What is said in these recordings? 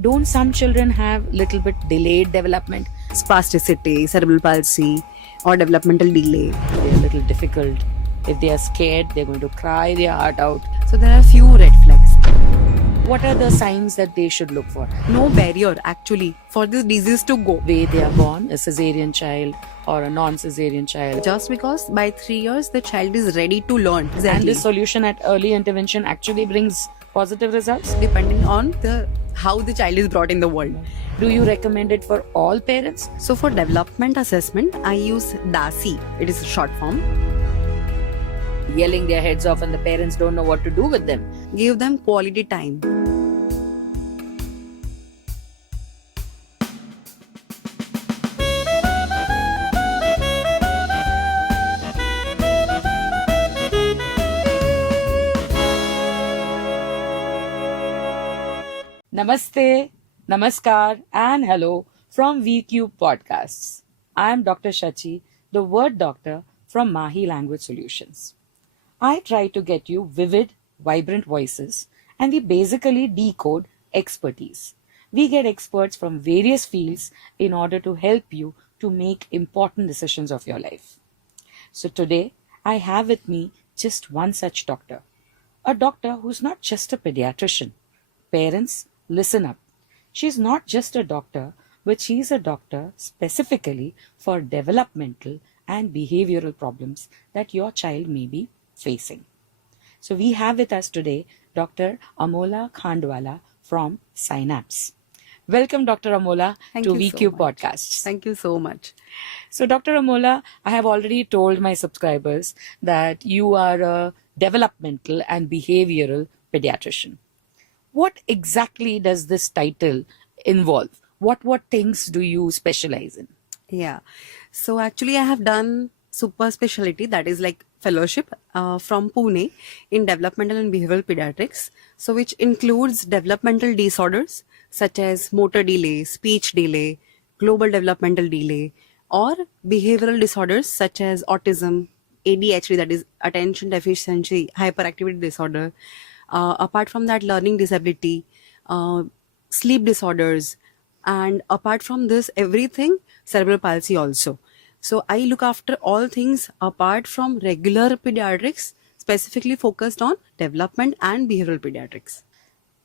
Don't some children have little bit delayed development? Spasticity, cerebral palsy, or developmental delay. They're a little difficult. If they are scared, they're going to cry their heart out. So there are few red flags. What are the signs that they should look for? No barrier actually for this disease to go. Way they are born, a cesarean child or a non-cesarean child. Just because by 3 years the child is ready to learn. And this solution at early intervention actually brings positive results. Depending on how the child is brought in the world. Do you recommend it for all parents? So for development assessment, I use DASI. It is a short form. Yelling their heads off and the parents don't know what to do with them. Give them quality time. Namaste, Namaskar, and hello from VCube Podcasts. I am Dr. Shachi, the word doctor from Mahi Language Solutions. I try to get you vivid, vibrant voices, and we basically decode expertise. We get experts from various fields in order to help you to make important decisions of your life. So today, I have with me just one such doctor. A doctor who's not just a pediatrician. Parents, listen up. She's not just a doctor, but she's a doctor specifically for developmental and behavioral problems that your child may be facing. So we have with us today Dr. Amola Khandwala from Synapse. Welcome, Dr. Amola, to VCube Podcasts. Thank you so much. So, Dr. Amola, I have already told my subscribers that you are a developmental and behavioral pediatrician. What exactly does this title involve? What things do you specialize in? Yeah. So actually I have done super specialty, that is like fellowship from Pune in developmental and behavioral pediatrics. So which includes developmental disorders such as motor delay, speech delay, global developmental delay, or behavioral disorders such as autism, ADHD, that is attention deficiency hyperactivity disorder. Apart from that, learning disability, sleep disorders, and apart from this, everything, cerebral palsy also. So I look after all things apart from regular pediatrics, specifically focused on development and behavioral pediatrics.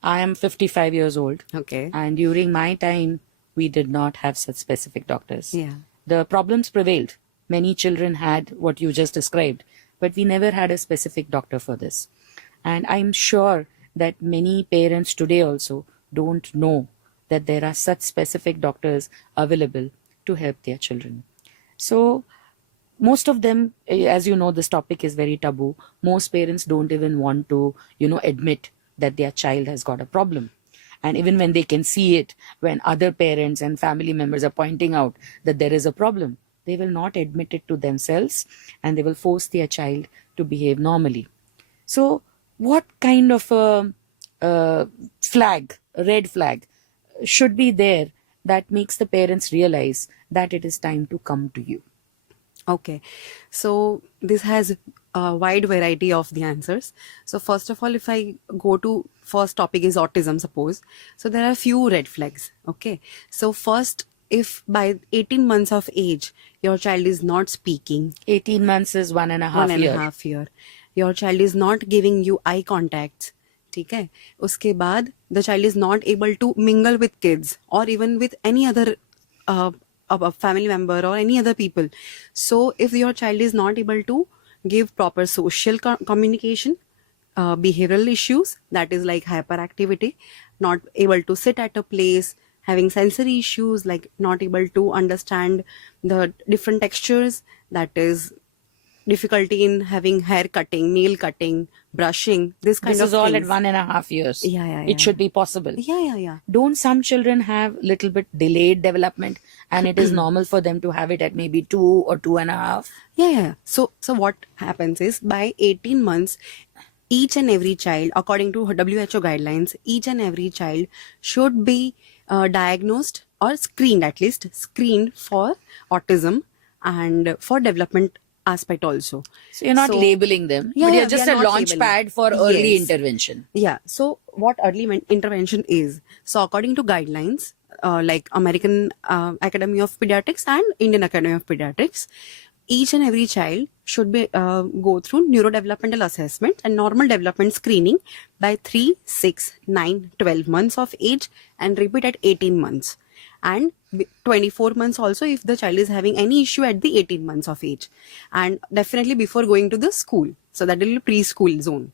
I am 55 years old. Okay. And during my time, we did not have such specific doctors. Yeah. The problems prevailed. Many children had what you just described, but we never had a specific doctor for this. And I'm sure that many parents today also don't know that there are such specific doctors available to help their children. So most of them, as you know, this topic is very taboo. Most parents don't even want to, admit that their child has got a problem. And even when they can see it, when other parents and family members are pointing out that there is a problem, they will not admit it to themselves and they will force their child to behave normally. So what kind of a red flag, should be there that makes the parents realize that it is time to come to you? Okay. So this has a wide variety of the answers. So first of all, if I go to first topic is autism, suppose. So there are few red flags. Okay. So first, if by 18 months of age, your child is not speaking. 18 months is 1.5 year. Your child is not giving you eye contacts. ठीक है, उसके बाद the child is not able to mingle with kids or even with any other a family member or any other people. So if your child is not able to give proper social communication, behavioral issues, that is like hyperactivity, not able to sit at a place, having sensory issues like not able to understand the different textures, that is difficulty in having hair cutting, nail cutting, brushing, this kind of This is all things. at 1.5 years. Yeah. It should be possible. Yeah. Don't some children have little bit delayed development and it is normal for them to have it at maybe 2 or 2.5? Yeah. So what happens is by 18 months, each and every child, according to WHO guidelines, each and every child should be diagnosed or screened, at least screened for autism and for development aspect also. So you're not So- labeling them, Yeah, but yeah, you're we just are a not launch labeling. pad for early Yes. intervention. Yeah. So what early intervention is? So according to guidelines, like American Academy of Pediatrics and Indian Academy of Pediatrics, each and every child should be go through neurodevelopmental assessment and normal development screening by 3, 6, 9, 12 months of age and repeat at 18 months. And 24 months also if the child is having any issue at the 18 months of age. And definitely before going to the school. So that will be preschool zone.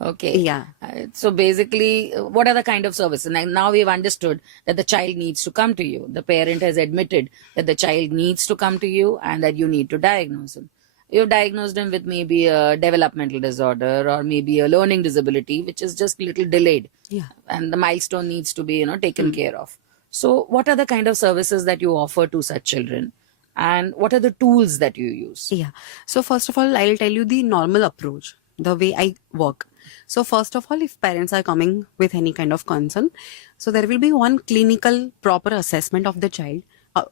Okay. Yeah. So basically, what are the kind of services? Now we've understood that the child needs to come to you. The parent has admitted that the child needs to come to you and that you need to diagnose him. You've diagnosed him with maybe a developmental disorder or maybe a learning disability, which is just a little delayed. Yeah. And the milestone needs to be, taken care of. So what are the kind of services that you offer to such children? And what are the tools that you use? Yeah. So first of all, I'll tell you the normal approach, the way I work. So first of all, if parents are coming with any kind of concern, so there will be one clinical proper assessment of the child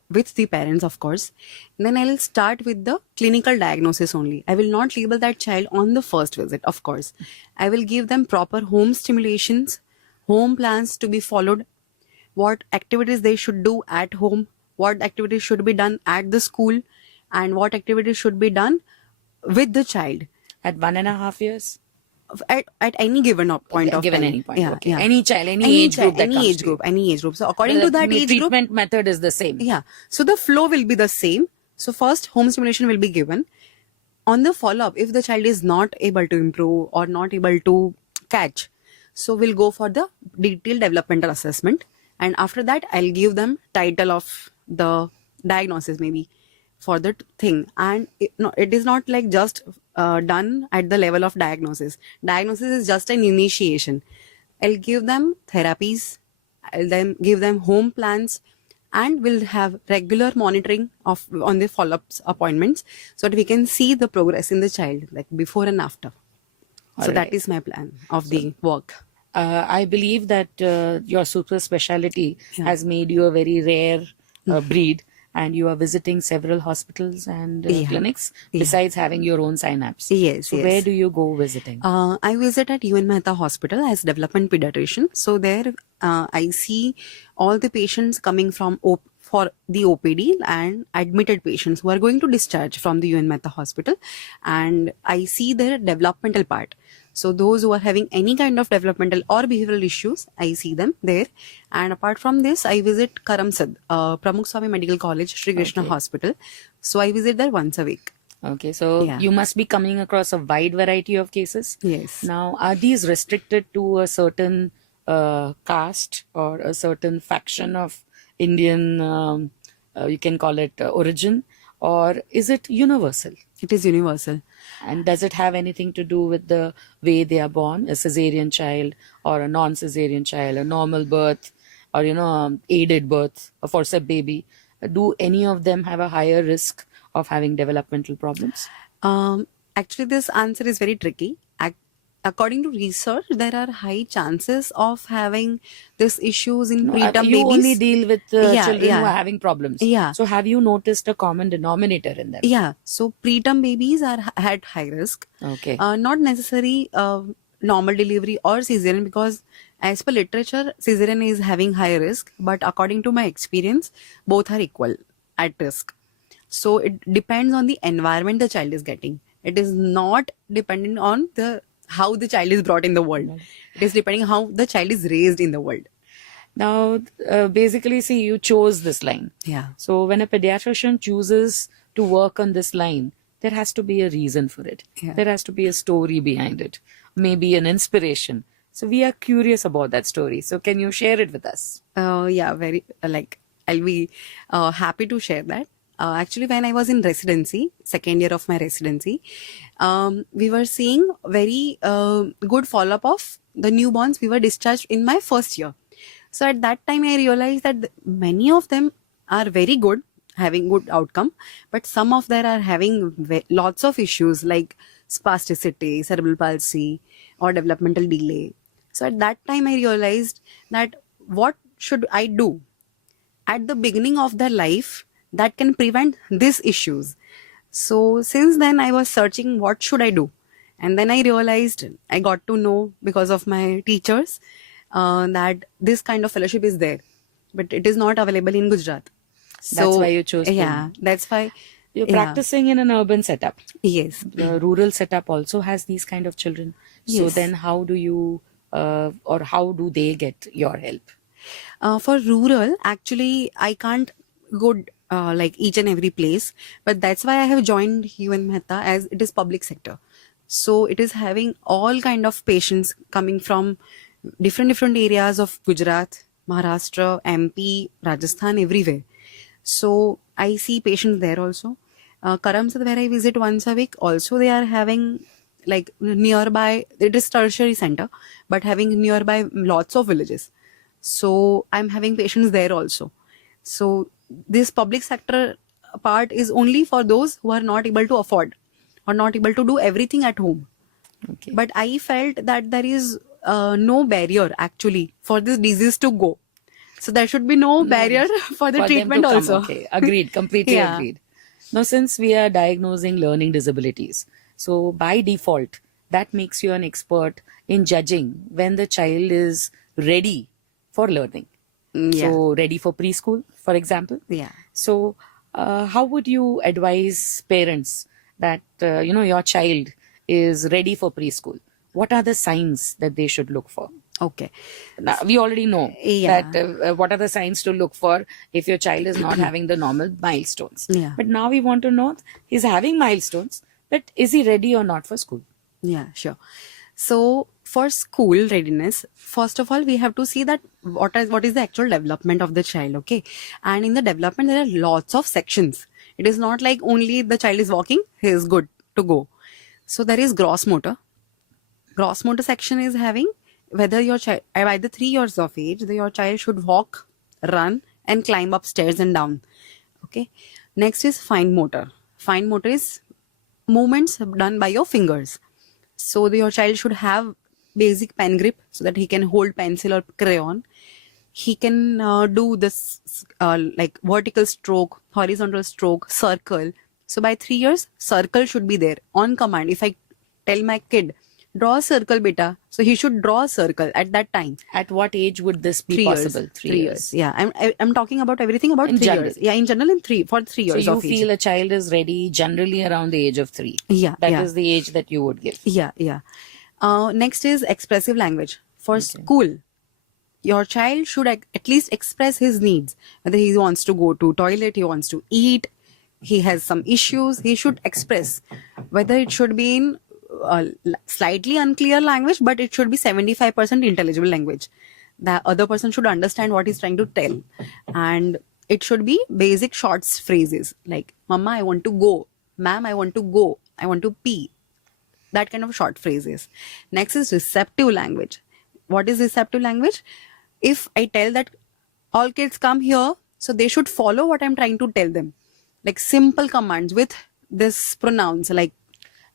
with the parents, of course. Then I'll start with the clinical diagnosis only. I will not label that child on the first visit, of course. I will give them proper home stimulations, home plans to be followed, what activities they should do at home, what activities should be done at the school, and what activities should be done with the child At 1.5 years? at any given point of Given time. any point, okay. Any child, any age group that any comes age to group, you. any age group. So according to that age group, treatment method is the same. yeah. So the flow will be the same. So first, home stimulation will be given. On the follow-up, if the child is not able to improve or not able to catch, so we'll go for the detailed developmental assessment. And after that, I'll give them title of the diagnosis maybe for the thing. And it is not like just done at the level of diagnosis. Diagnosis is just an initiation. I'll give them therapies. I'll then give them home plans, and we'll have regular monitoring of on the follow-ups appointments so that we can see the progress in the child, like before and after. So Alright. that is my plan of the work. I believe that your super specialty has made you a very rare breed, and you are visiting several hospitals and clinics besides having your own synapse. Yes, So yes. where do you go visiting? I visit at UN Mehta Hospital as development pediatrician. So there I see all the patients coming from for the OPD and admitted patients who are going to discharge from the UN Mehta Hospital. And I see their developmental part. So those who are having any kind of developmental or behavioral issues, I see them there. And apart from this, I visit Karamsad, Pramukh Swami Medical College, Sri Krishna Hospital. So I visit there once a week. Okay, so Yeah. you must be coming across a wide variety of cases. Yes. Now, are these restricted to a certain caste or a certain faction of Indian, you can call it origin, or is it universal? It is universal. And does it have anything to do with the way they are born, a cesarean child or a non-cesarean child, a normal birth, or aided birth, a forceps baby? Do any of them have a higher risk of having developmental problems? Actually, this answer is very tricky. According to research, there are high chances of having these issues in preterm You babies. only deal with Yeah, children who yeah. are having problems. Yeah. So have you noticed a common denominator in them? Yeah, so preterm babies are at high risk. Okay. Not necessary normal delivery or cesarean, because as per literature, cesarean is having high risk. But according to my experience, both are equal at risk. So it depends on the environment the child is getting. It is not dependent on how the child is brought in the world. It is depending how the child is raised in the world. Now, basically, see, you chose this line. Yeah. So when a pediatrician chooses to work on this line, there has to be a reason for it. Yeah. There has to be a story behind it, maybe an inspiration. So we are curious about that story. So can you share it with us? Yeah, very I'll be happy to share that. Actually, when I was in residency, second year of my residency, we were seeing very good follow-up of the newborns. We were discharged in my first year. So at that time, I realized that many of them are very good, having good outcome, but some of them are having lots of issues like spasticity, cerebral palsy, or developmental delay. So at that time, I realized that what should I do at the beginning of their life that can prevent these issues. So since then I was searching what should I do, and then I realized, I got to know because of my teachers that this kind of fellowship is there, but it is not available in Gujarat. That's So why you chose yeah, Pune. that's why. You're Yeah. practicing in an urban setup. Yes. The rural setup also has these kind of children. So Yes. then how do you or how do they get your help? For rural, actually, I can't go like each and every place, but that's why I have joined UN Mehta, as it is public sector. So it is having all kind of patients coming from different areas of Gujarat, Maharashtra, MP, Rajasthan, everywhere. So I see patients there also. Karamsad, where I visit once a week, also they are having like nearby, it is tertiary center, but having nearby lots of villages. So I'm having patients there also. So this public sector part is only for those who are not able to afford or not able to do everything at home. Okay. But I felt that there is no barrier actually for this disease to go. So there should be no barrier for the For them treatment to come. also. Okay. Agreed. Completely Yeah. agreed. Now, since we are diagnosing learning disabilities, so by default, that makes you an expert in judging when the child is ready for learning. Yeah. So, ready for preschool, for example. Yeah. So, how would you advise parents that your child is ready for preschool? What are the signs that they should look for? Okay. Now, we already know Yeah. that what are the signs to look for if your child is not having the normal milestones. Yeah. But now we want to know he's having milestones, but is he ready or not for school? Yeah, sure. So for school readiness, first of all, we have to see that what is the actual development of the child, okay? And in the development, there are lots of sections. It is not like only the child is walking, he is good to go. So there is gross motor. Gross motor section is having whether your child by the 3 years of age, your child should walk, run, and climb up stairs and down. Okay. Next is fine motor. Fine motor is movements done by your fingers. So your child should have basic pen grip so that he can hold pencil or crayon. He can do this like vertical stroke, horizontal stroke, circle. So by 3 years, circle should be there on command. If I tell my kid, draw a circle, beta, so he should draw a circle at that time. At what age would this be 3 years. possible? 3 years. Yeah, I'm talking about everything about In 3 general. years. Yeah, in general, for 3 So years you of age. feel a child is ready generally around the age of 3. Yeah, That yeah. is the age that you would give. Yeah. Next is expressive language. For school, your child should at least express his needs. Whether he wants to go to toilet, he wants to eat, he has some issues, he should express. Whether it should be in slightly unclear language, but it should be 75% intelligible language. The other person should understand what he's trying to tell. And it should be basic short phrases like, Mama, I want to go. Ma'am, I want to go. I want to pee. That kind of short phrases. Next is receptive language. What is receptive language? If I tell that all kids come here, so they should follow what I'm trying to tell them. Like simple commands with this pronouns like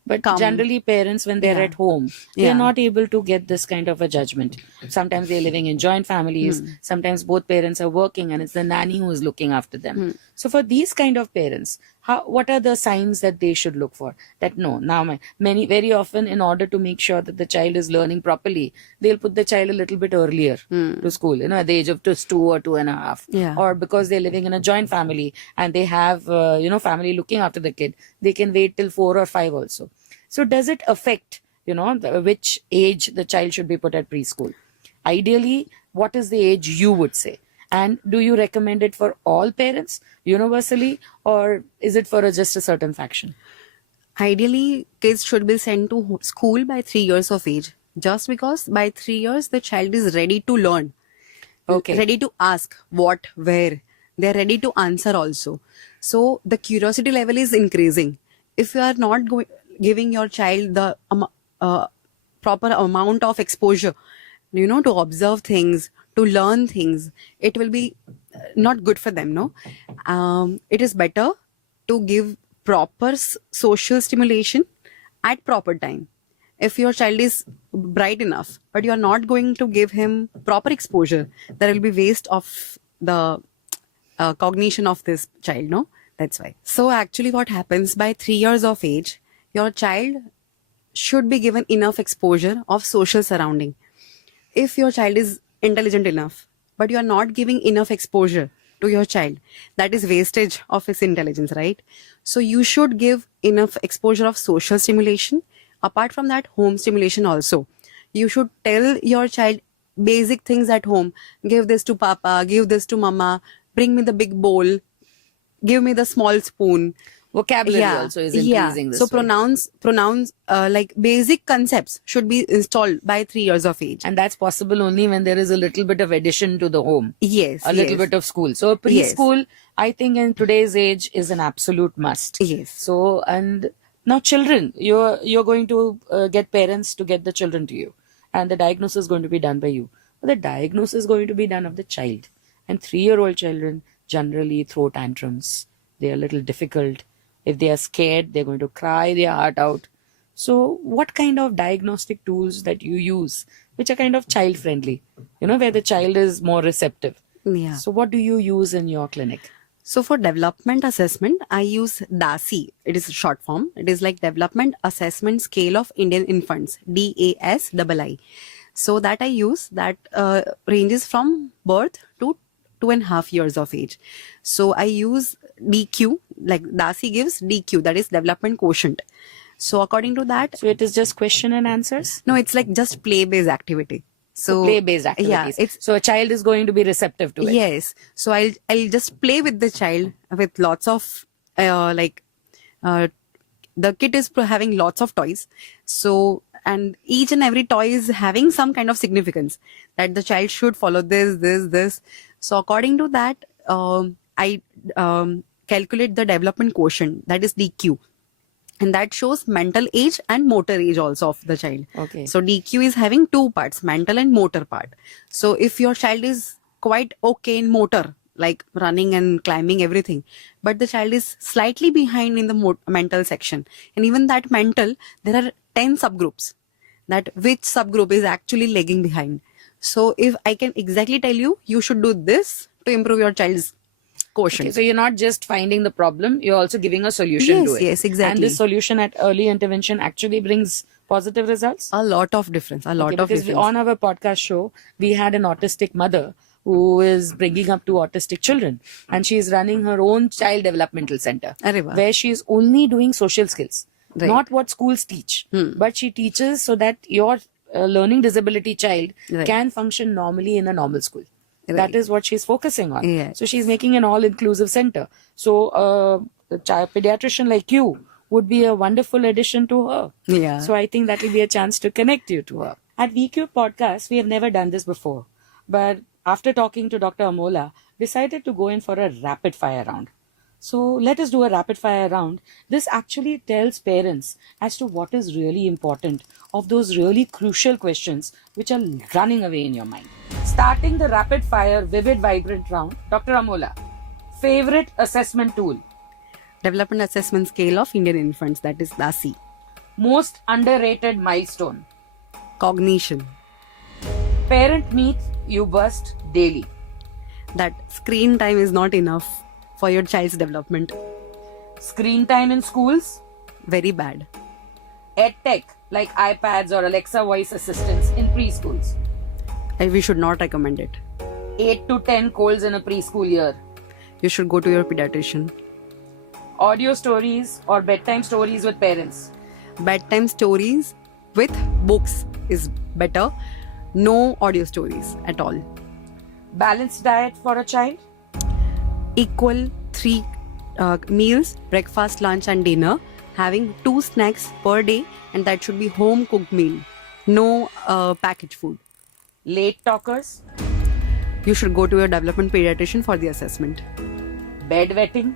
But come. generally, parents, when they're Yeah. at home, they're Yeah. not able to get this kind of a judgment. Sometimes they're living in joint families. Sometimes both parents are working and it's the nanny who is looking after them. So for these kind of parents, what are the signs that they should look for? That no, now very often, in order to make sure that the child is learning properly, they'll put the child a little bit earlier to school, at the age of just 2 or 2.5. Yeah. Or because they're living in a joint family and they have, family looking after the kid, they can wait till 4 or 5 also. So does it affect, which age the child should be put at preschool? Ideally, what is the age you would say? And do you recommend it for all parents universally, or is it for just a certain faction? ideally kids should be sent to school by 3 years of age, just because by 3 years the child is ready to learn. Okay. Ready to ask what, where. They're ready to answer also. So the curiosity level is increasing. If you are not giving your child the proper amount of exposure, to observe things, to learn things, it will be not good for them, no? It is better to give proper social stimulation at proper time. If your child is bright enough, but you are not going to give him proper exposure, there will be waste of the cognition of this child, no? That's why. So actually what happens by 3 years of age, your child should be given enough exposure of social surrounding. If your child is intelligent enough, but you are not giving enough exposure to your child, that is wastage of his intelligence, right? So you should give enough exposure of social stimulation. Apart from that, home stimulation also. You should tell your child basic things at home. Give this to papa, give this to mama, bring me the big bowl, give me the small spoon. Vocabulary also is increasing this So way. pronouns like basic concepts should be installed by 3 years of age. And that's possible only when there is a little bit of addition to the home. Yes, A little yes. bit of school. So Yes. preschool, I think in today's age is an absolute must. Yes. So, and now children, you're going to get parents to get the children to you. And the diagnosis is going to be done by you. But the diagnosis is going to be done of the child. And 3-year-old children generally throw tantrums. They are a little difficult. If they are scared, they're going to cry their heart out. So what kind of diagnostic tools that you use, which are kind of child friendly, where the child is more receptive? Yeah. So what do you use in your clinic? So for development assessment, I use DASI. It is a short form. It is like Development Assessment Scale of Indian Infants, DASII. So that I use, that ranges from birth to 2.5 years of age. So I use DQ, like DASI gives DQ, that is development quotient. So according to that, So it is just question and answers? no, it's like just play-based activity. So Play-based activities. Yeah, it's so a child is going to be receptive to it. yes. So I'll just play with the child with lots of the kid is having lots of toys. So and each and every toy is having some kind of significance that the child should follow this. So according to that, I calculate the development quotient, that is DQ. And that shows mental age and motor age also of the child. Okay. So DQ is having two parts, mental and motor part. So if your child is quite okay in motor, like running and climbing, everything, but the child is slightly behind in the mental section, and even that mental, there are 10 subgroups, that which subgroup is actually lagging behind. So if I can exactly tell you, you should do this to improve your child's quotient. Okay, so you're not just finding the problem, you're also giving a solution to it. Yes, exactly. And this solution at early intervention actually brings positive results? A lot of difference. Because on our podcast show, we had an autistic mother who is bringing up two autistic children, and she is running her own child developmental center Arre wah. where she is only doing social skills, Right. not what schools teach, but she teaches so that your learning disability child Right. can function normally in a normal school. Right. That is what she's focusing on. Yeah. So she's making an all-inclusive center. So a pediatrician like you would be a wonderful addition to her. Yeah. So I think that will be a chance to connect you to her. At VQ Podcast, we have never done this before. But after talking to Dr. Amola, decided to go in for a rapid fire round. So let us do a rapid fire round. This actually tells parents as to what is really important of those really crucial questions which are running away in your mind. Starting the rapid fire, vivid, vibrant round, Dr. Amola, favorite assessment tool, Development Assessment Scale of Indian Infants, that is DASI. most underrated milestone, Cognition, parent meet you bust daily, that screen time is not enough for your child's development. screen time in schools, Very bad. EdTech like iPads or Alexa voice assistants in preschools, We should not recommend it. 8 to 10 colds in a preschool year, You should go to your pediatrician. audio stories or bedtime stories with parents, Bedtime stories with books is better. No audio stories at all. balanced diet for a child, Equal 3 meals, breakfast, lunch and dinner, having 2 snacks per day, and that should be home cooked meal. No packaged food. late talkers, You should go to your development pediatrician for the assessment. bedwetting,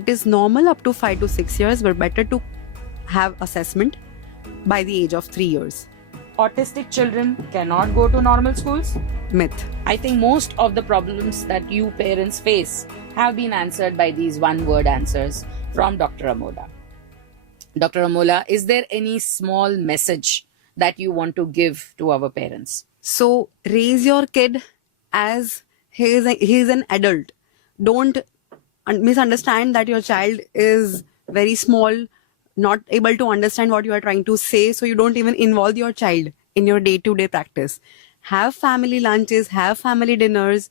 It is normal up to 5 to 6 years, but better to have assessment by the age of 3 years. autistic children cannot go to normal schools. Myth. I think most of the problems that you parents face have been answered by these one-word answers from Dr. Amola. Dr. Amola, is there any small message that you want to give to our parents? So raise your kid as he is an adult. Don't misunderstand that your child is very small, not able to understand what you are trying to say, so you don't even involve your child in your day-to-day practice. Have family lunches, have family dinners,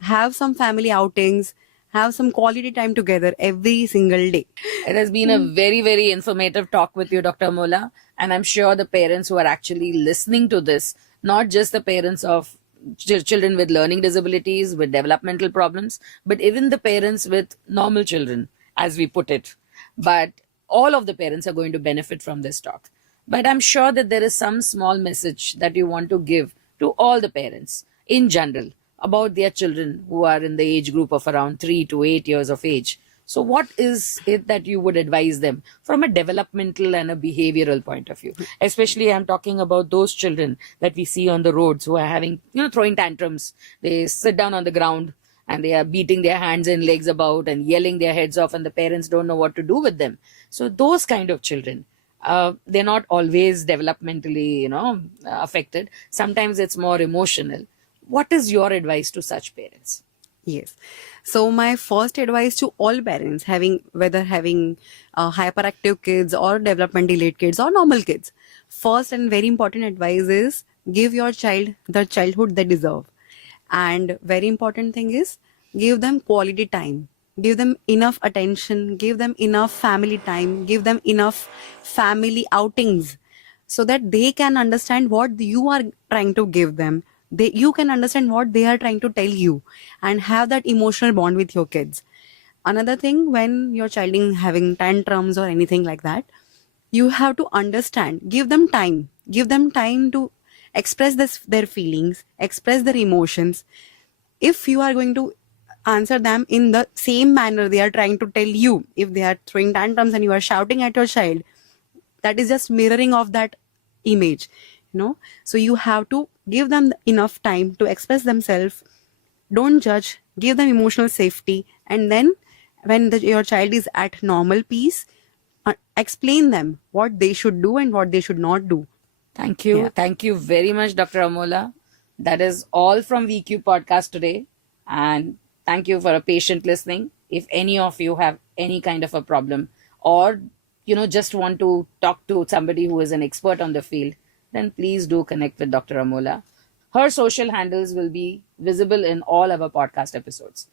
have some family outings, have some quality time together every single day. It has been a very, very informative talk with you, Dr. Mola. And I'm sure the parents who are actually listening to this, not just the parents of children with learning disabilities, with developmental problems, but even the parents with normal children, as we put it. But all of the parents are going to benefit from this talk. But I'm sure that there is some small message that you want to give to all the parents in general about their children who are in the age group of around 3 to 8 years of age. So, what is it that you would advise them from a developmental and a behavioral point of view? Especially, I'm talking about those children that we see on the roads who are having, throwing tantrums. They sit down on the ground and they are beating their hands and legs about and yelling their heads off, and the parents don't know what to do with them. So, those kind of children, they're not always developmentally, affected. Sometimes it's more emotional. What is your advice to such parents? Yes. So my first advice to all parents whether having hyperactive kids or development delayed kids or normal kids, first and very important advice is give your child the childhood they deserve. And very important thing is give them quality time, give them enough attention, give them enough family time, give them enough family outings so that they can understand what you are trying to give them. You can understand what they are trying to tell you and have that emotional bond with your kids. Another thing, when your child is having tantrums or anything like that, you have to understand, give them time to express their feelings, express their emotions. If you are going to answer them in the same manner they are trying to tell you, if they are throwing tantrums and you are shouting at your child, that is just mirroring of that image, so you have to give them enough time to express themselves. Don't judge, give them emotional safety, and then when your child is at normal peace, explain them what they should do and what they should not do. Thank you. Yeah. Thank you very much, Dr. Amola. That is all from VQ Podcast today. And thank you for a patient listening. If any of you have any kind of a problem or, just want to talk to somebody who is an expert on the field, then please do connect with Dr. Amola. Her social handles will be visible in all our podcast episodes.